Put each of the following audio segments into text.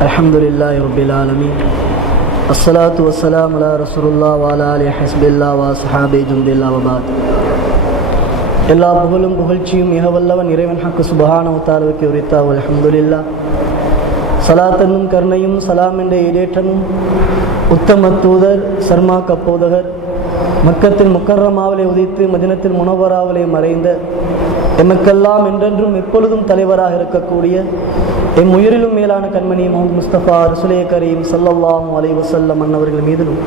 الحمد لله رب العالمين الصلاة والسلام على رسول الله وعلى آله حسب الله وصحابه جند الله وبعد எல்லா புகழும் புகழ்ச்சியும் மிக வல்லவன் இறைவன் ஹக்கு சுபஹான தாலுவுக்கு உரித்தா அல்ஹம்துலில்லா சலாத்தனும் கருணையும் சலாம் என்ற இடேற்றமும் உத்தம தூதர் சர்மா கப்போதகர் மக்கத்தில் முக்கர்ரமாவலை உதித்து மதினத்தில் முனவராவலை மறைந்த எமக்கெல்லாம் என்றென்றும் எப்பொழுதும் தலைவராக இருக்கக்கூடிய எம் உயிரிலும் மேலான கண்மணி முகமது முஸ்தபா ரசுலே கரீம் சல்லல்லாஹு அலைஹி வஸல்லம் அன்னவர்கள் மீதிலும்.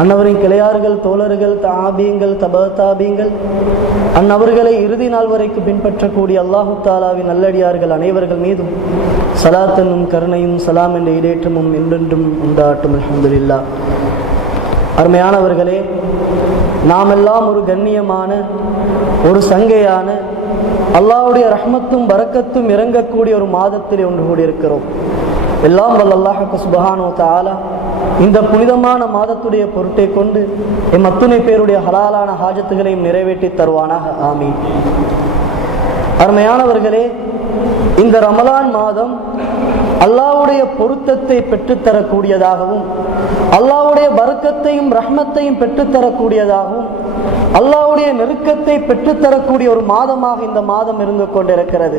அன்னவரின் கிளையார்கள் தோழர்கள் தாபியங்கள் தபதாபியங்கள் அந்நவர்களை இறுதி நாள் வரைக்கும் பின்பற்றக்கூடிய அல்லாஹு தாலாவின் நல்லடியார்கள் அனைவர்கள் மீதும் சலாத்தனும் கருணையும் சலாம் என்ற இடேற்றமும் என்றென்றும் உண்டாட்டும் அல்ஹம்துலில்லா. அருமையானவர்களே நாமெல்லாம் ஒரு கண்ணியமான ஒரு சங்கையான அல்லாவுடைய ரஹ்மத்தும் வரக்கத்தும் இறங்கக்கூடிய ஒரு மாதத்தில் ஒன்று கூடியிருக்கிறோம். எல்லாம் வல்ல சுபஹானோ தாலா இந்த புனிதமான மாதத்துடைய பொருட்டை கொண்டு எம் அத்துணை பேருடைய ஹலாலான ஹாஜத்துகளையும் நிறைவேற்றி தருவானாக. ஆமீன். அருமையானவர்களே இந்த ரமலான் மாதம் அல்லாவுடைய பொருத்தத்தை பெற்றுத்தரக்கூடியதாகவும் அல்லாவுடைய பருக்கத்தையும் ரஹ்மத்தையும் பெற்றுத்தரக்கூடியதாகவும் அல்லாவுடைய நெருக்கத்தை பெற்றுத்தரக்கூடிய ஒரு மாதமாக இந்த மாதம் இருந்து கொண்டிருக்கிறது.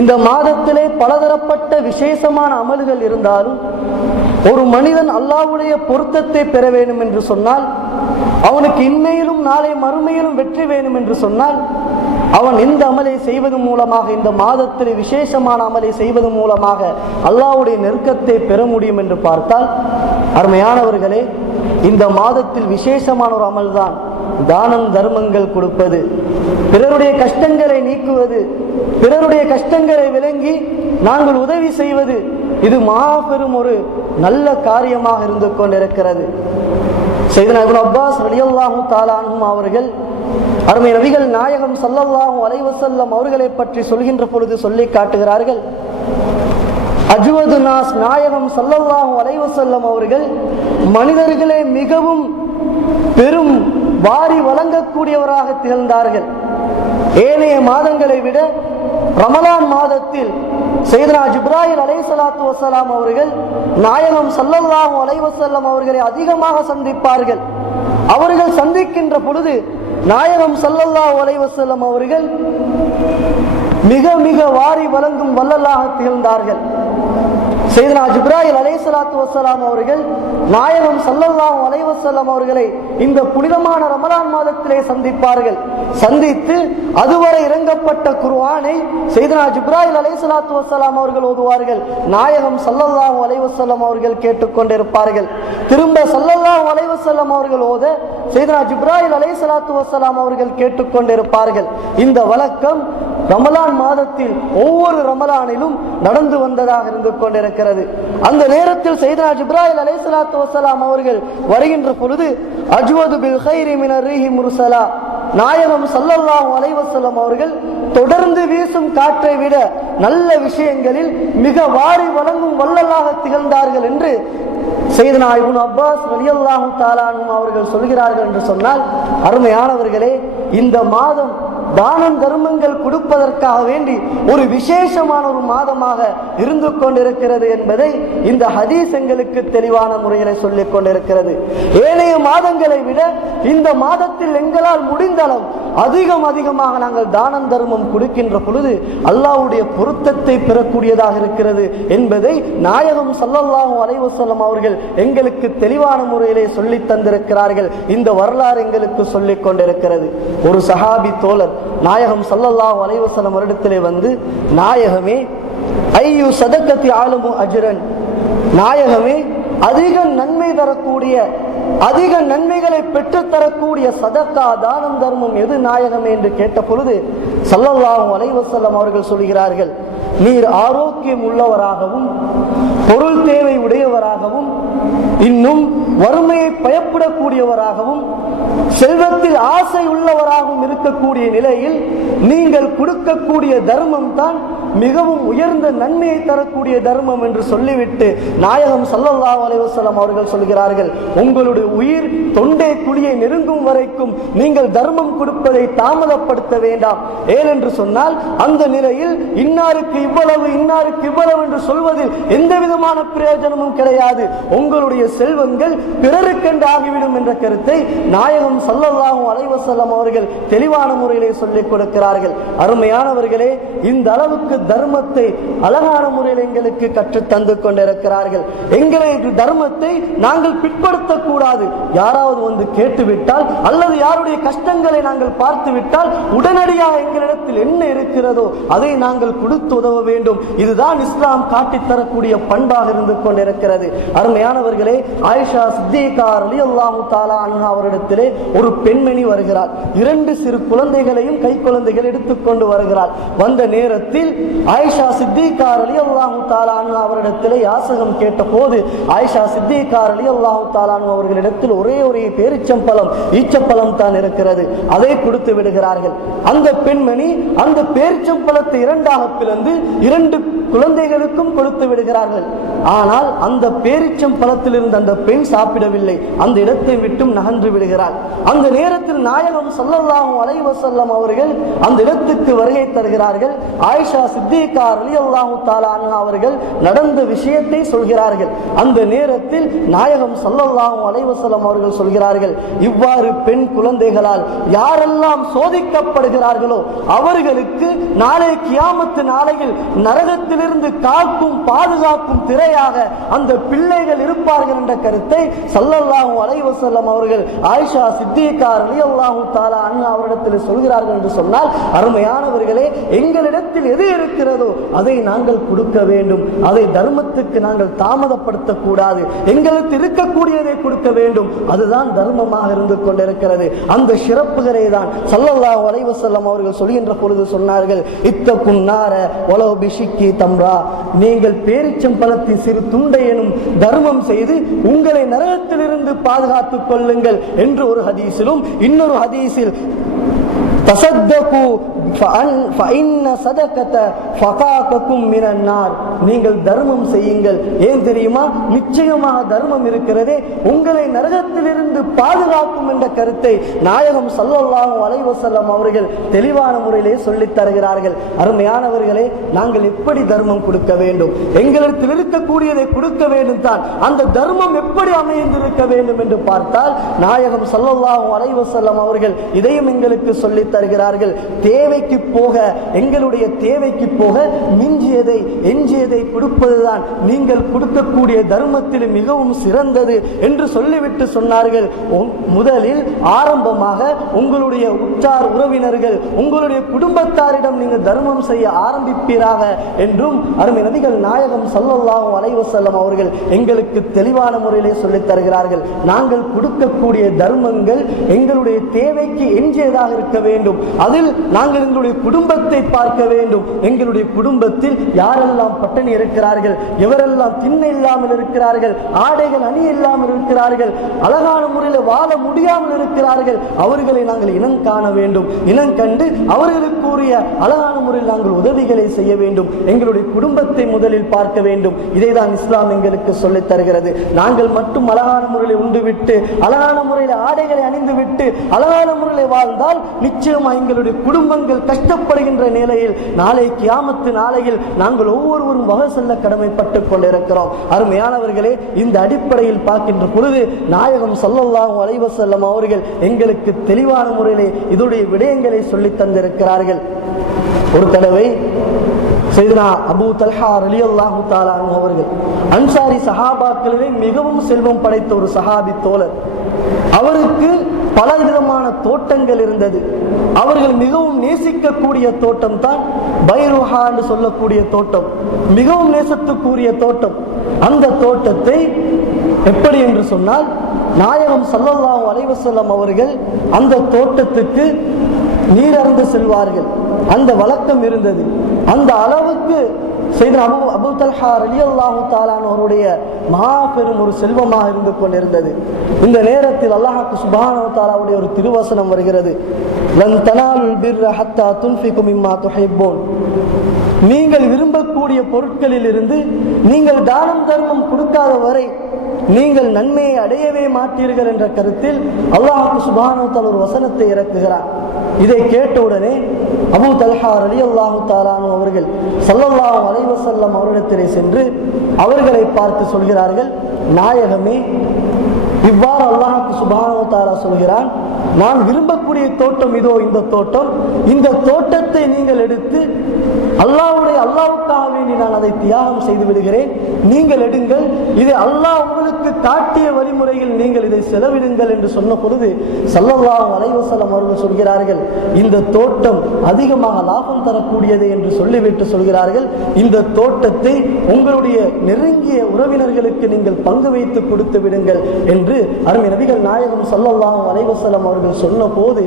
இந்த மாதத்திலே பலதரப்பட்ட விசேஷமான அமல்கள் இருந்தாலும் ஒரு மனிதன் அல்லாவுடைய பொருத்தத்தை பெற வேண்டும் என்று சொன்னால் அவனுக்கு இன்மையிலும் நாளை மறுமையிலும் வெற்றி வேணும் என்று சொன்னால் அவன் இந்த அமலை செய்வது மூலமாக இந்த மாதத்தில் விசேஷமான அமலை செய்வது மூலமாக அல்லாவுடைய நெருக்கத்தை பெற முடியும் என்று பார்த்தால் அருமையானவர்களே இந்த மாதத்தில் விசேஷமான ஒரு அமல்தான் தானம் தர்மங்கள் கொடுப்பது. பிறருடைய கஷ்டங்களை நீக்குவது பிறருடைய கஷ்டங்களை விளங்கி நாங்கள் உதவி செய்வது இது மாபெரும் ஒரு நல்ல காரியமாக இருந்து கொண்டிருக்கிறது. செய்தன அப்பாஸ் ரலியல்லாஹு தாலானும் அவர்கள் அருமை ரவிகள் நாயகம் சல்லல்லாஹு அலைவசல்லம் அவர்களை பற்றி சொல்கின்ற பொழுது சொல்லி காட்டுகிறார்கள். அஜுவது நாஸ் நாயகம் சல்லல்லாஹு அலைவசல்லம் அவர்கள் மனிதர்களே மிகவும் பெரும் வாரி வழங்கக்கூடியவராக திகழ்ந்தார்கள். ஏனைய மாதங்களை விட ரமலான் மாதத்தில் செய்தனா ஜிப்ராஹிம் அலை சலாத்து வசலாம் அவர்கள் நாயகம் சல்லல்லாஹு அலைவசல்லம் அவர்களை அதிகமாக சந்திப்பார்கள். அவர்கள் சந்திக்கின்ற பொழுது நாயகம் சல்லல்லா அலைவசல்லம் அவர்கள் மிக மிக வாரி வழங்கும் வல்லல்லாக திகழ்ந்தார்கள். செய்தனா ஜிப்ராஹில் அலை சலாத்து வசலாம் அவர்கள் நாயகம் சல்லல்லாம் அலைவசல்லாம் அவர்களை இந்த புனிதமான ரமலான் மாதத்திலே சந்திப்பார்கள். சந்தித்து அதுவரை இறங்கப்பட்ட குர்ஆனை செய்தனா ஜிப்ராஹில் அலை சலாத்து வசலாம் அவர்கள் ஓதுவார்கள். நாயகம் சல்லல்லாம் அலைவசல்லம் அவர்கள் கேட்டுக்கொண்டிருப்பார்கள். திரும்ப சல்லல்லாம் அலைவசல்லம் அவர்கள் ஓத செய்தனா ஜிப்ராஹில் அலை சலாத்து வசலாம் அவர்கள் கேட்டுக்கொண்டிருப்பார்கள். இந்த வழக்கம் ரமலான் மாதத்தில் ஒவ்வொரு ரமலானிலும் நடந்து வந்ததாக இருந்து கொண்டிருக்கிறது. அந்த நேரத்தில் செய்தனா ஜிப்ராஹில் அலை சலாத்து வசலாம் அவர்கள் வருகின்ற பொழுது அஜ்வது பில் ஹைரி மினர் முருசலா நாயகம் சல்லல்லாஹு அலைவசல்லம் அவர்கள் தொடர்ந்து வீசும் காற்றை விட நல்ல விஷயங்களில் மிக வாரி வழங்கும் வள்ளலாக திகழ்ந்தார்கள் என்று செய்தனா இபுன் அப்பாஸ் ரலியல்லாஹு தாலானும் அவர்கள் சொல்கிறார்கள் என்று சொன்னால் அருமையானவர்களே இந்த மாதம் தானம் தர்மங்கள் கொடுப்பதற்காக வேண்டி ஒரு விசேஷமான ஒரு மாதமாக இருந்து கொண்டிருக்கிறது என்பதை இந்த ஹதீஸ் எங்களுக்கு தெளிவான முறையில் சொல்லிக் கொண்டிருக்கிறது. ஏனைய மாதங்களை விட இந்த மாதத்தில் எங்களால் முடிந்த அளவு அதிகம் அதிகமாக நாங்கள் தானம் தர்மம் கொடுக்கின்ற பொழுது அல்லாவுடைய பொருத்தத்தை பெறக்கூடியதாக இருக்கிறது என்பதை நாயகம் சல்லல்லாஹும் அலைவசல்லம் அவர்கள் எங்களுக்கு தெளிவான முறையிலே சொல்லி தந்திருக்கிறார்கள். இந்த வரலாறு எங்களுக்கு சொல்லிக் கொண்டிருக்கிறது. ஒரு சஹாபி தோழர் நாயகம் சல்லல்லாஹ் அலைவசல்லம் வருடத்திலே வந்து நாயகமே ஐயு சதக்கத்தி ஆளுமு அஜுரன். நாயகமே அதிக நன்மை தரக்கூடிய அதிக நன்மைகளை பெற்றுத்தரக்கூடிய சதக்கா தானம் தர்மம் எது நாயகம் என்று கேட்ட பொழுது சல்லல்லாஹும் அலைவசல்லம் அவர்கள் சொல்கிறார்கள் நீர் ஆரோக்கியம் உள்ளவராகவும் பொருள் தேவை உடையவராகவும் இன்னும் வறுமையை பயப்படக்கூடியவராகவும் செல்வத்தில் ஆசை உள்ளவராகவும் இருக்கக்கூடிய நிலையில் நீங்கள் கொடுக்கக்கூடிய தர்மம் தான் மிகவும் உயர்ந்த நன்மையை தரக்கூடிய தர்மம் என்று சொல்லிவிட்டு நாயகம் சல்லல்லா அலைவசலம் அவர்கள் சொல்கிறார்கள் உங்களுடைய உயிர் தொண்டை குழியை நெருங்கும் வரைக்கும் நீங்கள் தர்மம் கொடுப்பதை தாமதப்படுத்த வேண்டாம். ஏனென்று சொன்னால் அந்த நிலையில் இன்னாருக்கு இவ்வளவு இன்னாருக்கு இவ்வளவு என்று சொல்வதில் எந்த விதமான பிரயோஜனமும் கிடையாது. உங்களுடைய செல்வங்கள் பிறருக்கென்று ஆகிவிடும் என்ற கருத்தை நாயகம் ஸல்லல்லாஹு அலைவசல்லம் அவர்கள் தெளிவான முறையிலே சொல்லிக் கொடுக்கிறார்கள். அருமையானவர்களே இந்த அளவுக்கு தர்மத்தை அழகான முறையில் எங்களுக்கு கற்றுத் தந்து கொண்டிருக்கிறார்கள். எங்களை தர்மத்தை நாங்கள் பிற்படுத்தக்கூடாது. யாராவது வந்து கேட்டுவிட்டால் அல்லது யாருடைய கஷ்டங்களை நாங்கள் பார்த்து விட்டால் உடனடியாக எங்களிடத்தில் என்ன இருக்கிறதோ அதை நாங்கள் கொடுத்து உதவ வேண்டும். இதுதான் இஸ்லாம் காட்டித்தரக்கூடிய பண்பாக இருந்து கொண்டிருக்கிறது. அருமையானவர்களே ஆயிஷா சித்திகா அல்லாஹு தாலா அன்ஹா அவரிடத்திலே ஒரு பெண்மணி வருகிறார் இரண்டு சிறு குழந்தைகளையும் கை குழந்தைகள் எடுத்துக்கொண்டு வருகிறார் வந்த நேரத்தில் ஆயிஷா சித்திகார் அலி அல்லாஹு தாலா அன்ஹா அவரிடத்திலே யாசகம் கேட்ட போது ஆயிஷா சித்திகார் அலி அல்லாஹு தாலானு அவர்களிடத்தில் ஒரே ஒரே பேரிச்சம்பழம் ஈச்சப்பழம் தான் இருக்கிறது. அதை கொடுத்து விடுகிறார்கள். அந்த பெண்மணி அந்த பேரிச்சம்பழத்தை இரண்டாக பிளந்து இரண்டு குழந்தைகளுக்கும் கொடுத்து விடுகிறார்கள். ஆனால் அந்த பேரிச்சம் பழத்தில் அந்த பெண் சாப்பிடவில்லை. அந்த இடத்தை விட்டும் நகன்று விடுகிறார் அந்த நேரத்தில் நாயகம் சல்லல்லாஹும் அலைவசல்லம் அவர்கள் அந்த இடத்துக்கு வருகை தருகிறார்கள். ஆயிஷா சித்திகா அலி அல்லாஹு அன்ஹா அவர்கள் நடந்த விஷயத்தை சொல்கிறார்கள். அந்த நேரத்தில் நாயகம் சல்லல்லாஹும் அலைவசல்லம் அவர்கள் சொல்கிறார்கள் இவ்வாறு பெண் குழந்தைகளால் யாரெல்லாம் சோதிக்கப்படுகிறார்களோ அவர்களுக்கு நாளை கியாமத்து நாளையில் நரகத்திலிருந்து காக்கும் பாதுகாக்கும் திரையாக அந்த பிள்ளைகள் இருப்பார்கள் என்ற கருத்தை சல்லல்லாஹு அலைவசல்லம் அவர்கள் ஆயிஷா சித்திகா அல்லாஹூ தாலா அண்ணா அவரிடத்தில் சொல்கிறார்கள் என்று சொன்னால் அருமையானவர்களே எங்களிடத்தில் எது இருக்கிறதோ அதை நாங்கள் கொடுக்க வேண்டும். அதை தர்மத்துக்கு நாங்கள் தாமதப்படுத்தக்கூடாது. எங்களுக்கு இருக்கக்கூடியதை கொடுக்க வேண்டும். அதுதான் தர்மமாக இருந்து கொண்டிருக்கிறது. அந்த சிறப்புகளை தான் சல்லல்லாஹு அலைவசல்லம் அவர்கள் சொல்கின்ற பொழுது சொன்னார்கள் இத்த குன்னார ஒலவு பிஷிக்கி தம்ரா. நீங்கள் பேரிச்சம் பழத்தின் சிறு துண்டையனும் தர்மம் செய்து உங்களை நரகத்திலிருந்து பாதுகாத்துக் கொள்ளுங்கள் என்று ஒரு ஹதீஸிலும் இன்னொரு ஹதீஸில் தசத்தகு நீங்கள் தர்மம் செய்யுங்கள். ஏன் தெரியுமா? நிச்சயமாக தர்மம் இருக்கிறதே உங்களை நரகத்திலிருந்து பாதுகாக்கும் என்ற கருத்தை நாயகம் ஸல்லல்லாஹு அலைஹி அவர்கள் தெளிவான முறையிலே சொல்லித் தருகிறார்கள். அருமையானவர்களே நாங்கள் எப்படி தர்மம் கொடுக்க வேண்டும்? எங்களிடத்தில் இருக்கக்கூடியதை கொடுக்க வேண்டும் தான் அந்த தர்மம் எப்படி அமைந்திருக்க வேண்டும் என்று பார்த்தால் நாயகம் ஸல்லல்லாஹு அலைஹி அவர்கள் இதையும் எங்களுக்கு சொல்லித் தருகிறார்கள். தேவை தேவைக்கு போக எங்களுடைய தேவைக்கு போக மிஞ்சியதை எஞ்சியதை கொடுப்பதுதான். நீங்கள் கொடுக்கக்கூடிய தர்மத்தில் மிகவும் சிறந்தது என்று சொல்லிவிட்டு சொன்னார்கள். முதலில் ஆரம்பமாக உங்களுடைய உற்றார் உறவினர்கள் உங்களுடைய குடும்பத்தாரிடம் நீங்கள் தர்மம் செய்ய ஆரம்பிப்பீராக என்றும் அருமை நபிகள் நாயகம் ஸல்லல்லாஹு அலைவசல்லம் அவர்கள் எங்களுக்கு தெளிவான முறையிலே சொல்லித் தருகிறார்கள். நாங்கள் கொடுக்கக்கூடிய தர்மங்கள் எங்களுடைய தேவைக்கு எஞ்சியதாக இருக்க வேண்டும். அதில் நாங்கள் எங்களுடைய குடும்பத்தை பார்க்க வேண்டும். எங்களுடைய குடும்பத்தில் யாரெல்லாம் பட்டணி இருக்கிறார்கள் எவரெல்லாம் திண்ணை இல்லாமல் இருக்கிறார்கள் ஆடைகள் அணி இல்லாமல் இருக்கிறார்கள் அழகான முறையில் வாழ முடியாமல் இருக்கிறார்கள் அவர்களை நாங்கள் இனம் காண வேண்டும். இனம் கண்டு அவர்களுக்குரிய அழகான முறையில் நாங்கள் உதவிகளை செய்ய வேண்டும். எங்களுடைய குடும்பத்தை முதலில் பார்க்க வேண்டும். இதைதான் இஸ்லாம் எங்களுக்கு சொல்லித் தருகிறது. நாங்கள் மட்டும் அழகான முறையில் உண்டு விட்டு அழகான முறையில் ஆடைகளை அணிந்து விட்டு அழகான முறையில் வாழ்ந்தால் நிச்சயமா எங்களுடைய குடும்பங்கள் நாங்கள் கஷ்டப்படுகின்ற நிலையில் நாளை கியாமத்து நாளையில் நாங்கள் ஒவ்வொருவரும் வகை செல்ல கடமைப்பட்டுக் கொண்டிருக்கிறோம். அருமையானவர்களே இந்த அடிப்படையில் பார்க்கின்ற பொழுது நாயகம் ஸல்லல்லாஹு அலைஹி அவர்கள் எங்களுக்கு தெளிவான முறையிலே இதனுடைய விடயங்களை சொல்லி தந்திருக்கிறார்கள். ஒரு தடவை செய்தனா அபு தல்ஹா அலி அல்லாஹு அன்ஹு அவர்கள் அன்சாரி சஹாபாக்களிலே மிகவும் செல்வம் படைத்த ஒரு சஹாபி தோழர். அவருக்கு பல விதமான தோட்டங்கள் இருந்தது. அவர்கள் மிகவும் நேசிக்கக்கூடிய தோட்டம் தான் பைருஹா என்று சொல்லக்கூடிய தோட்டம். மிகவும் நேசத்துக்குரிய தோட்டம். அந்த தோட்டத்தை எப்படி என்று சொன்னால் நாயகம் ஸல்லல்லாஹு அலைவசல்லம் அவர்கள் அந்த தோட்டத்துக்கு நீர் அருந்து செல்வார்கள். அந்த வழக்கம் இருந்தது. அந்த அளவுக்கு செய்த அபு அபு தல்ஹா அலி அல்லாஹு தாலானவருடைய மாபெரும் ஒரு செல்வமாக இருந்து கொண்டிருந்தது. இந்த நேரத்தில் அல்லாஹாக்கு சுபானு தாலாவுடைய ஒரு திருவசனம் வருகிறது. லன் தனாலுல் பிர்ர ஹத்தா துன்ஃபிகும் இம்மா துஹிப்பூன். நீங்கள் விரும்பக்கூடிய பொருட்களில் இருந்து நீங்கள் தானம் தர்மம் கொடுக்காத வரை நீங்கள் நன்மையை அடையவே மாட்டீர்கள் என்ற கருத்தில் அல்லாஹு சுபானோத்தால் ஒரு வசனத்தை இறக்குகிறார் இதை கேட்டவுடனே அபு தல்ஹா அலி அல்லாஹு தாலானு அவர்கள் சல்லல்லாஹு அலைவசல்லம் அவரிடத்திலே சென்று அவர்களை பார்த்து சொல்கிறார்கள் நாயகமே இவ்வாறு அல்லாஹ் சுபானவத்தாரா சொல்கிறான் நான் விரும்பக்கூடிய தோட்டம் இதோ இந்த தோட்டம். இந்த தோட்டத்தை நீங்கள் எடுத்து அல்லாவுடைய அல்லாவுக்காக வேண்டி நான் அதை தியாகம் செய்து விடுகிறேன். நீங்கள் எடுங்கள். இது அல்லாஹ் உங்களுக்கு காட்டிய வழிமுறையில் நீங்கள் இதை செலவிடுங்கள் என்று சொன்ன பொழுது சல்லல்லாஹு அலைவசலம் அவர்கள் சொல்கிறார்கள் இந்த தோட்டம் அதிகமாக லாபம் தரக்கூடியது என்று சொல்லிவிட்டு சொல்கிறார்கள் இந்த தோட்டத்தை உங்களுடைய நெருங்கிய உறவினர்களுக்கு நீங்கள் பங்கு வைத்து கொடுத்து விடுங்கள் என்று அருமை நபிகள் நாயகம் சல்லல்லாஹு அலைவசல்லம் அவர்கள் சொன்ன போது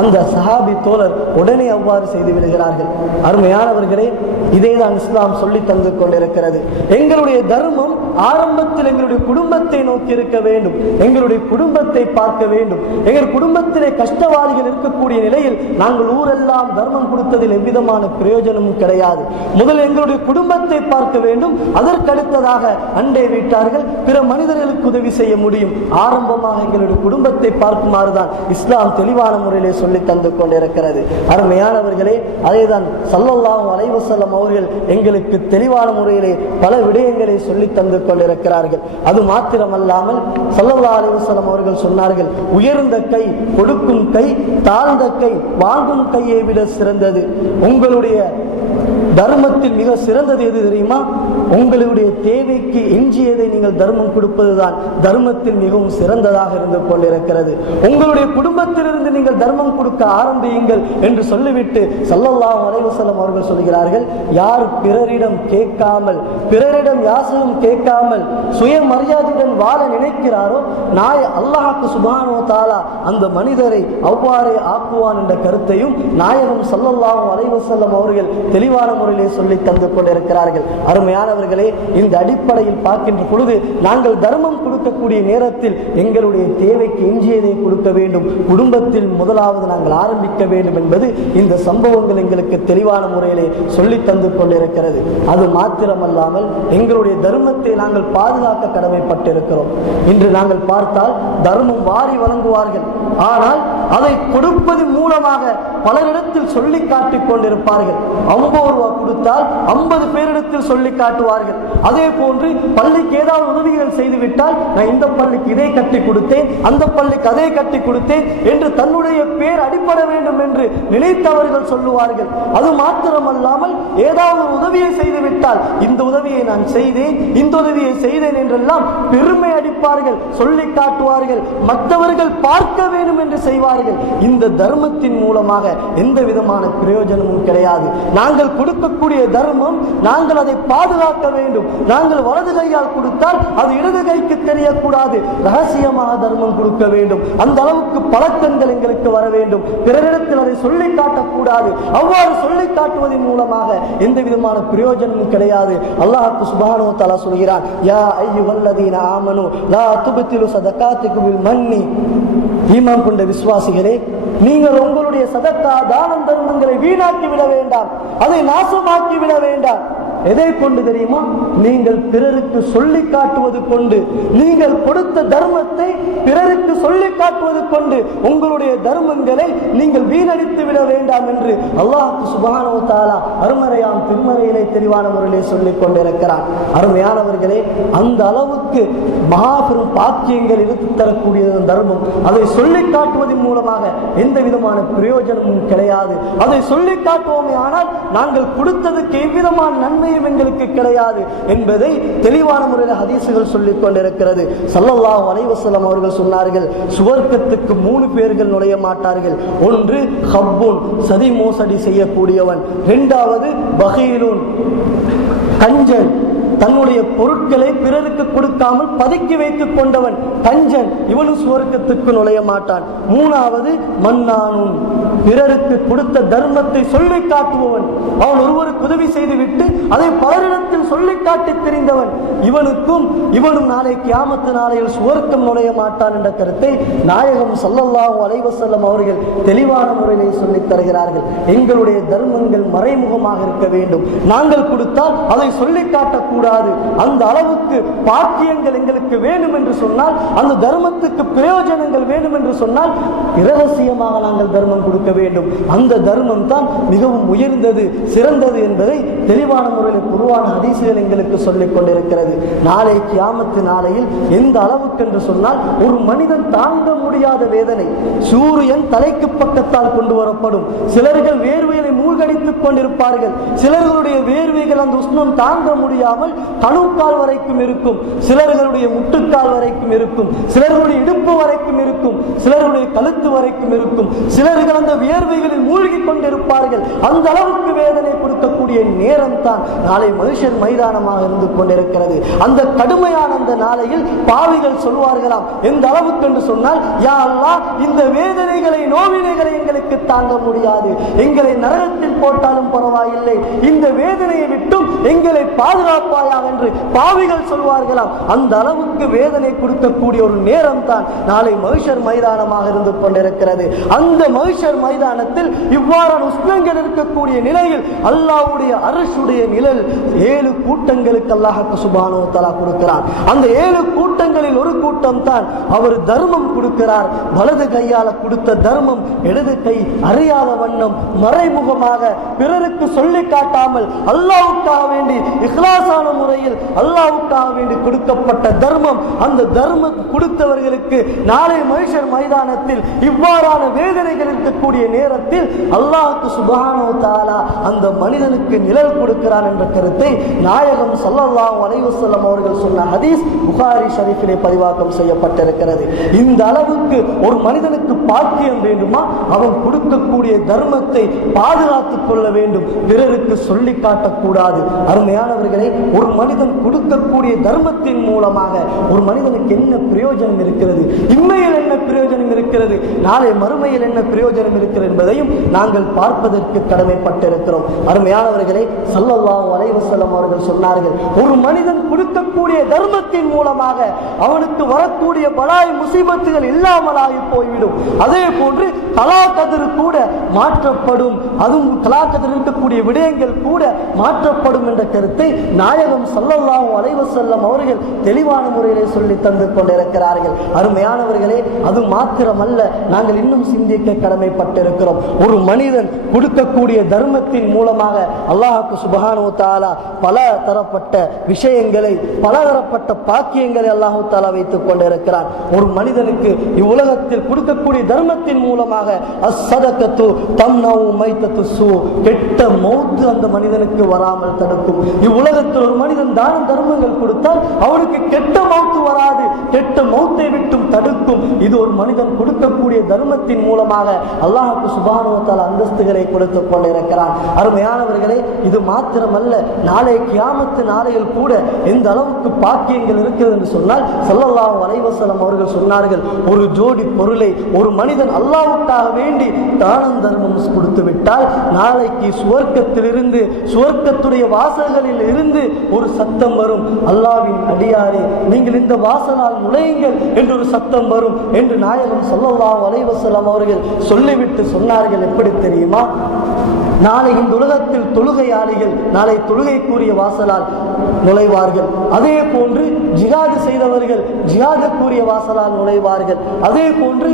அந்த சஹாபி தோழர் உடனே அவ்வாறு செய்து விடுகிறார்கள். அருமையானவர்களே இதை தான் இஸ்லாம் சொல்லி தந்து கொண்டிருக்கிறது. எங்களுடைய தர்மம் ஆரம்பத்தில் எங்களுடைய குடும்பத்தை நோக்கி இருக்க வேண்டும். எங்களுடைய குடும்பத்தை பார்க்க வேண்டும். எங்கள் குடும்பத்திலே கஷ்டவாளிகள் இருக்கக்கூடிய நிலையில் நாங்கள் ஊரெல்லாம் தர்மம் கொடுத்ததில் எவ்விதமான பிரயோஜனமும் கிடையாது. முதல் எங்களுடைய குடும்பத்தை பார்க்க வேண்டும். அதற்கடுத்ததாக அண்டை வீட்டார்கள் பிற மனிதர்களுக்கு உதவி செய்ய முடியும். ஆரம்பமாக எங்களுடைய குடும்பத்தை பார்க்குமாறுதான் இஸ்லாம் தெளிவான முறையிலே சொல்லி தந்து கொண்டிருக்கிறது. அருமையானவர்களே அதேதான் சல்லல்லாஹும் அலைவசல்லம் அவர்கள் எங்களுக்கு தெளிவான முறையிலே பல விடயங்களை சொல்லி தந்து கொண்டிருக்கிறார்கள். அது மாத்திரமல்லாமல் சல்லல்லா அலைவசல்லம் அவர்கள் சொன்னார்கள் உயர்ந்த கை கொடுக்கும் கை தாழ்ந்த கை வாங்கும் கையை விட சிறந்தது. உங்களுடைய தர்மத்தில் மிக சிறந்தது எது தெரியுமா? உங்களுடைய தேவைக்கு எஞ்சியதை நீங்கள் தர்மம் கொடுப்பதுதான் தர்மத்தில் மிகவும் சிறந்ததாக இருந்து கொண்டிருக்கிறது. உங்களுடைய குடும்பத்திலிருந்து நீங்கள் தர்மம் கொடுக்க ஆரம்பியுங்கள் என்று சொல்லிவிட்டு சல்லல்லாஹு அலைவசல்லம் அவர்கள் சொல்கிறார்கள் யார் பிறரிடம் கேட்காமல் பிறரிடம் யாசையும் கேட்காமல் சுயமரியாதையுடன் வாழ நினைக்கிறாரோ நாய் அல்லாஹாக்கு சுபானோ தாலா அந்த மனிதரை அவ்வாறே ஆக்குவான் என்ற கருத்தையும் நாயகம் சல்லல்லாஹு அலைவசல்லம் அவர்கள் தெளிவான முறையிலே சொல்லி தந்து கொண்டிருக்கிறார்கள். அருமையான அருமையானவர்களே இந்த அடிப்படையில் பார்க்கின்ற பொழுது நாங்கள் தர்மம் கொடுக்கக்கூடிய நேரத்தில் எங்களுடைய தேவைக்கு எஞ்சியதை கொடுக்க வேண்டும். குடும்பத்தில் முதலாவது நாங்கள் ஆரம்பிக்க வேண்டும் என்பது இந்த சம்பவங்கள் எங்களுக்கு தெளிவான முறையிலே சொல்லி தந்து கொண்டிருக்கிறது. அது மாத்திரமல்லாமல் எங்களுடைய தர்மத்தை நாங்கள் பாதுகாக்க கடமைப்பட்டிருக்கிறோம். இன்று நாங்கள் பார்த்தால் தர்மம் வாரி வழங்குவார்கள். ஆனால் அதை கொடுப்பது மூலமாக பலரிடத்தில் சொல்லி காட்டிக் கொண்டிருப்பார்கள். ஐம்பது ரூபா கொடுத்தால் ஐம்பது பேரிடத்தில் சொல்லி காட்டுவார்கள். அதே போன்று பள்ளிக்கு ஏதாவது உதவிகள் செய்துவிட்டால் நான் இந்த பள்ளிக்கு இதை கட்டி கொடுத்தேன் அந்த பள்ளிக்கு அதை கட்டி கொடுத்தேன் என்று தன்னுடைய பேர் அடிப்பட வேண்டும் என்று நினைத்தவர்கள் சொல்லுவார்கள். அது மாத்திரமல்லாமல் ஏதாவது உதவியை செய்துவிட்டால் இந்த உதவியை நான் செய்தேன் இந்த உதவியை செய்தேன் என்றெல்லாம் பெருமை அடிப்பார்கள் சொல்லி காட்டுவார்கள். மற்றவர்கள் பார்க்க வேண்டும் என்று செய்வார்கள். இந்த தர்மத்தின் மூலமாக எந்த விதமான பிரயோஜனமும் கிடையாது. நாங்கள் கொடுக்கக்கூடிய தர்மம் நாங்கள் அதை பாதுகாக்க வேண்டும். நாங்கள் வலது கையால் கொடுத்தால் அது இடது கைக்கு தெரியக்கூடாது. ரகசியமாக தர்மம் கொடுக்க வேண்டும். அந்த அளவுக்கு பழக்கங்கள் எங்களுக்கு வர வேண்டும். பிறரிடத்தில் அதை சொல்லி காட்டக்கூடாது. அவ்வாறு சொல்லி காட்டுவதன் மூலமாக எந்த விதமான பிரயோஜனமும் கிடையாது. அல்லாஹ்க்கு சுபானோ தலா சொல்கிறான் யா ஐயுஹல்லதீன ஆமனு லா துபத்திலு சதக்காத்துக்கு மன்னி. ஈமான் கொண்ட விசுவாசிகளே நீங்கள் உங்களுடைய சதத்தா தானம் தர்மங்களை வீணாக்கி விட வேண்டாம். அதை நாசமாக்கி விட வேண்டாம். எதை கொண்டு தெரியுமா? நீங்கள் பிறருக்கு சொல்லி காட்டுவது கொண்டு. நீங்கள் கொடுத்த தர்மத்தை பிறருக்கு சொல்லி காட்டுவது கொண்டு. உங்களுடைய தர்மங்களை நீங்கள் வீணடித்து விட வேண்டாம் என்று அல்லாஹு சுபானோ தாலா அருமறையாம் திருமறையிலே தெளிவான முறையிலே சொல்லிக் கொண்டிருக்கிறார். அருமையானவர்களே அந்த அளவுக்கு மகாபெரும் பாக்கியங்கள் எடுத்து தரக்கூடிய தர்மம். அதை சொல்லி காட்டுவதன் மூலமாக எந்த விதமான பிரயோஜனமும் கிடையாது. அதை சொல்லி காட்டுவோமே ஆனால் நாங்கள் கொடுத்ததுக்கு எவ்விதமான நன்மையும் எங்களுக்கு கிடையாது என்பதை தெளிவான முறையில் ஹதீசுகள் சொல்லிக் கொண்டிருக்கிறது. சல்லல்லாஹ் அலைவசலம் அவர்கள் சொன்னார்கள் சுவர்க்கத்துக்கு மூணு பேர்கள் நுழைய மாட்டார்கள். ஒன்று ஹப்பூன் சதி மோசடி செய்யக்கூடியவன். இரண்டாவது பகீலுன் கஞ்சன். தன்னுடைய பொருட்களை பிறருக்கு கொடுக்காமல் பதுக்கி வைத்துக் கொண்டவன். கஞ்சன் இவனும் சுவர்க்கத்துக்கு நுழைய மாட்டான். மூணாவது மன்னானும் பிறருக்கு கொடுத்த தர்மத்தை சொல்லி காட்டுபவன். அவன் ஒருவருக்கு உதவி செய்துவிட்டு அதை பலரிடத்தில் சொல்லி காட்டி தெரிந்தவன். இவனுக்கும் இவனும் நாளை கியாமத்து நாளையில் சுவர்க்கம் நுழைய மாட்டான் என்ற கருத்தை நாயகம் சல்லல்லாஹு அலைவசல்லம் அவர்கள் தெளிவான முறையிலே சொல்லித் தருகிறார்கள். எங்களுடைய தர்மங்கள் மறைமுகமாக இருக்க வேண்டும். நாங்கள் கொடுத்தால் அதை சொல்லி காட்டக்கூடாது. அந்த அளவுக்கு பாக்கியங்கள் எங்களுக்கு வேண்டும் என்று சொன்னால் அந்த தர்மத்துக்கு பிரயோஜனங்கள் வேண்டும் என்று சொன்னால் இரகசியமாக நாங்கள் தர்மம் கொடுக்க வேண்டும். அந்த தர்மம் தான் மிகவும் உயர்ந்தது சிறந்தது என்பதை தெளிவான முறையில் குருவான அதிசயம் எங்களுக்கு சொல்லிக் கொண்டிருக்கிறது. நாளை கியாமத்து நாளையில் எந்த அளவுக்கு என்று சொன்னால் ஒரு மனிதன் தாங்க முடியாத வேதனை. சூரியன் தலைக்கு பக்கத்தால் கொண்டு வரப்படும். சிலர்கள் வேர்வைகளை மூழ்கடித்துக் கொண்டிருப்பார்கள். சிலர்களுடைய வேர்வைகள் அந்த உஷ்ணம் தாங்க முடியாமல் கணுக்கால் வரைக்கும் இருக்கும். சிலர்களுடைய முட்டுக்கால் வரைக்கும் இருக்கும். சிலர்களுடைய இடுப்பு வரைக்கும் இருக்கும். சிலருடைய கழுத்து வரைக்கும் இருக்கும். சிலர்கள் அந்த வியர்வைகளில் மூழ்கி கொண்டிருப்பார்கள். அந்த அளவுக்கு வேதனை வரக்கூடிய நேரம் தான் நாளை மனுஷன் மைதானமாக இருந்து கொண்டிருக்கிறது. அந்த கடுமையான அந்த நாளையில் பாவிகள் சொல்வார்களாம். எந்த அளவுக்கு என்று சொன்னால் யா அல்லாஹ் இந்த வேதனைகளை நோவினைகளை எங்களுக்கு தாங்க முடியாது. எங்களை நரகத்தில் போட்டாலும் பரவாயில்லை. இந்த வேதனையை விட்டும் எங்களை பாதுகாப்பாயாக என்று பாவிகள் சொல்வார்களாம். அந்த அளவுக்கு வேதனை கொடுக்கக்கூடிய ஒரு நேரம் தான் நாளை மகிஷர் மைதானமாக இருந்து கொண்டிருக்கிறது. அந்த மகிஷர் மைதானத்தில் இவ்வாறான உஷ்ணங்கள் இருக்கக்கூடிய நிலையில் அல்லாவுடைய அல்லாஹ்வுடைய அரசுடைய நிழல் ஏழு கூட்டங்களுக்கு அல்லாஹ் சுபானோ தலா கொடுக்கிறார். அந்த ஏழு கூட்டங்களில் ஒரு கூட்டம் தான் அவர் தர்மம் கொடுக்கிறார். வலது கையால கொடுத்த தர்மம் இடது கை அறியாத வண்ணம் மறைமுகமாக பிறருக்கு சொல்லி காட்டாமல் அல்லாவுக்காக வேண்டி இஹ்லாசான முறையில் அல்லாவுக்காக வேண்டி கொடுக்கப்பட்ட தர்மம் அந்த தர்மம் கொடுத்தவர்களுக்கு நாளை மனுஷர் மைதானத்தில் இவ்வாறான வேதனைகள் இருக்கக்கூடிய நேரத்தில் அல்லாஹுக்கு சுபஹானோ தாலா அந்த மனிதனுக்கு நிழல் கொடுக்கிறான் என்ற கருத்தை நாயகம் ஸல்லல்லாஹு அலைவசல்லம் அவர்கள் சொன்ன ஹதீஸ் புகாரி ஷரீஃபிலே பதிவாக்கம் செய்யப்பட்டிருக்கிறது. இந்த அளவுக்கு ஒரு மனிதனுக்கு பாக்கியம் வேண்டுமா? அவன் கொடுக்கக்கூடிய தர்மத்தை பாதுகாத்துக் கொள்ள வேண்டும். பிறருக்கு சொல்லி காட்டக்கூடாது. அருமையானவர்களே ஒரு மனிதன் கொடுக்கக்கூடிய தர்மத்தின் மூலமாக ஒரு மனிதனுக்கு என்ன பிரயோஜனம் இருக்கிறது? இம்மையில் என்ன பிரயோஜனம் இருக்கிறது? நாளை மறுமையில் என்ன பிரயோஜனம் இருக்கிறது என்பதையும் நாங்கள் பார்ப்பதற்கு கடமைப்பட்டிருக்கிறோம். அருமையானவர்களே சல்லல்லாஹு சல்லல்லா வஸல்லம் அவர்கள் சொன்னார்கள். ஒரு மனிதன் கொடுக்கக்கூடிய தர்மத்தின் மூலமாக அவனுக்கு வரக்கூடிய பலாய் முசீபத்துகள் இல்லாமலாகி போய்விடும். அதே போன்று கலாக்கதிர் கூட மாற்றப்படும். அதுவும் கலாக்கதிர் இருக்கக்கூடிய விடயங்கள் கூட மாற்றப்படும் என்ற கருத்தை நாயகம் சல்லல்லாஹு அலைஹி அவர்கள் தெளிவான முறையிலே சொல்லி தந்து கொண்டிருக்கிறார்கள். அருமையானவர்களே அது மாத்திரமல்ல நாங்கள் இன்னும் சிந்திக்க கடமைப்பட்டிருக்கிறோம். ஒரு மனிதன் கொடுக்கக்கூடிய தர்மத்தின் மூலமாக அல்லாஹாக்கு சுபஹானு தாலா பல தரப்பட்ட விஷயங்களை பல தரப்பட்ட பாக்கியங்களை அல்லாஹு தாலா வைத்துக் கொண்டிருக்கிறான். ஒரு மனிதனுக்கு இவ்வுலகத்தில் கொடுக்கக்கூடிய தர்மத்தின் மூலமாக அசதக்கத்து தம்னவு மைத்தத்து சூ கெட்ட மௌத்து அந்த மனிதனுக்கு வராமல் தடுக்கும். இவ்வுலகத்தில் ஒரு மனிதன் தான தர்மங்கள் கொடுத்தால் அவனுக்கு கெட்ட மௌத்து வராது கெட்ட மௌத்தை விட்டும் தடுக்கும். இது ஒரு மனிதன் கொடுக்கக்கூடிய தர்மத்தின் மூலமாக அல்லாஹுக்கு சுபானுவத்தால் அந்தஸ்துகளை கொடுத்துக் கொண்டிருக்கிறான். அருமையானவர்களே இது மாத்திரமல்ல நாளை கியாமத்து நாளையில் கூட எந்த அளவுக்கு பாக்கியங்கள் இருக்கிறது என்று சொன்னால் ஸல்லல்லாஹு வலைவசலம் அவர்கள் சொன்னார்கள் ஒரு ஜோடி பொருளை ஒரு மனிதன் அல்லாவுக்காக வேண்டி தானம் தர்மம் கொடுத்து விட்டால் நாளைக்கு சுவர்க்கத்திலிருந்து சுவர்க்கத்துடைய வாசல்களில் இருந்து ஒரு சத்தம் வரும். அல்லாவின் அடியாரே நீங்கள் இந்த வாசலால் நுழையுங்கள் என்று ஒரு சத்தம் வரும் என்று நாயகம் ஸல்லல்லாஹு வலைவசலம் அவர்கள் சொல்லிவிட்டு சொன்னார்கள். எப்படி தெரியுமா? நாளை இந்த உலகத்தில் தொழுகையாளிகள் நாளை தொழுகைக்குரிய வாசலால் நுழைவார்கள். அதே போன்று ஜிகாது செய்தவர்கள் ஜிகாதுக்குரிய வாசலால் நுழைவார்கள். அதே போன்று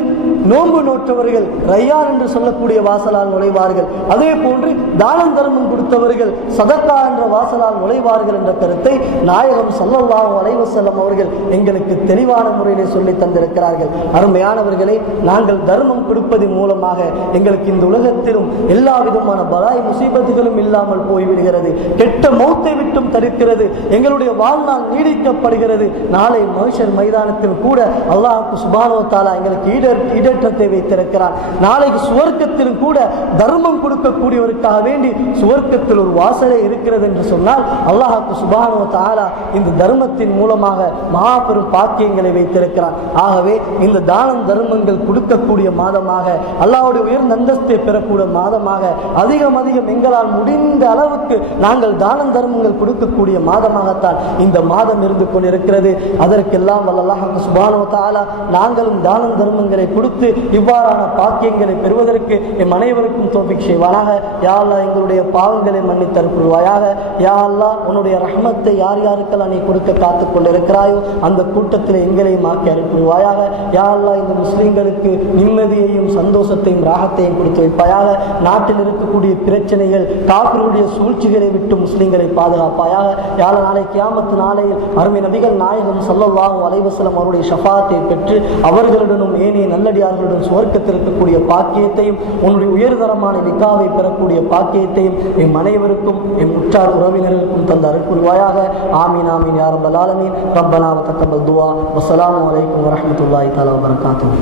நோன்பு நோற்றவர்கள் ரையான் என்று சொல்லக்கூடிய வாசலால் நுழைவார்கள். அதே போன்று தானம் தர்மம் கொடுத்தவர்கள் சதக்கா என்ற வாசலால் நுழைவார்கள் என்ற கருத்தை நாயகம் ஸல்லல்லாஹு அலைவசல்லம் அவர்கள் எங்களுக்கு தெளிவான முறையிலே சொல்லி தந்திருக்கிறார்கள். அருமையானவர்களை நாங்கள் தர்மம் கொடுப்பதன் மூலமாக எங்களுக்கு இந்த உலகத்திலும் எல்லா விதமான பலாய் முசீபத்துகளும் இல்லாமல் போய்விடுகிறது. கெட்ட மௌத்தை விட்டும் தடுக்கிறது. எங்களுடைய வாழ்நாள் நீடிக்கப்படுகிறது. நாளை மனுஷர் மைதானத்தில் கூட அல்லாஹுக்கு சுபானோ தாலா எங்களுக்கு ஈடர் ஈடர் முன்னேற்றத்தை வைத்திருக்கிறார். நாளைக்கு சுவர்க்கத்திலும் கூட தர்மம் கொடுக்கக்கூடியவருக்காக வேண்டி சுவர்க்கத்தில் ஒரு வாசலே இருக்கிறது என்று சொன்னால் அல்லாஹாக்கு சுபானு தாலா இந்த தர்மத்தின் மூலமாக மாபெரும் பாக்கியங்களை வைத்திருக்கிறார். ஆகவே இந்த தானம் தர்மங்கள் கொடுக்கக்கூடிய மாதமாக அல்லாஹ்வுடைய உயர்ந்த அந்தஸ்தை பெறக்கூடிய மாதமாக அதிகம் அதிகம் எங்களால் முடிந்த அளவுக்கு நாங்கள் தானம் தர்மங்கள் கொடுக்கக்கூடிய மாதமாகத்தான் இந்த மாதம் இருந்து கொண்டிருக்கிறது. அதற்கெல்லாம் வல்லல்லாஹ் சுபானு தாலா நாங்களும் தானம் தர்மங்களை கொடுத்து கொடுத்து இவ்வாறான பாக்கியங்களை பெறுவதற்கு எம் அனைவருக்கும் தோப்பிக் செய்வானாக. யாழ்லா எங்களுடைய பாவங்களை மன்னித்தல் புரிவாயாக. யா உன்னுடைய ரஹமத்தை யார் யாருக்கெல்லாம் நீ கொடுக்க காத்துக் கொண்டிருக்கிறாயோ அந்த கூட்டத்தில் எங்களையும் ஆக்கி அனுப்புவாயாக யாழ்லா இந்த முஸ்லீம்களுக்கு நிம்மதியையும் சந்தோஷத்தையும் ராகத்தையும் கொடுத்து வைப்பாயாக. நாட்டில் இருக்கக்கூடிய பிரச்சனைகள் காப்பினுடைய சூழ்ச்சிகளை விட்டு முஸ்லீம்களை பாதுகாப்பாயாக. யாழ நாளை கியாமத்து நாளையில் அருமை நபிகள் நாயகம் சொல்லவாகும் அலைவசலம் அவருடைய ஷஃபாத்தை பெற்று அவர்களுடனும் ஏனைய அவர்களுடன் சுவர்க்கத்தில் இருக்கக்கூடிய பாக்கியத்தையும் உன்னுடைய உயர்தரமான நிக்காவை பெறக்கூடிய பாக்கியத்தையும் எம் அனைவருக்கும் எம் உற்றார் உறவினர்களுக்கும் தந்த அருள்புரிவாயாக. ஆமீன் ஆமீன் யாரம்பல் ஆலமீன். ரப்பனா வ தக்கபல் துஆ வஸ்ஸலாமு அலைக்கும் வரஹ்மத்துல்லாஹி தஆலா வபரகாத்துஹு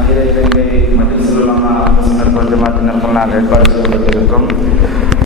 அகில இலங்கை மத்திய சுல்லமா ஜமாத்தினர் ஏற்பாடு செய்யப்பட்டிருக்கும்.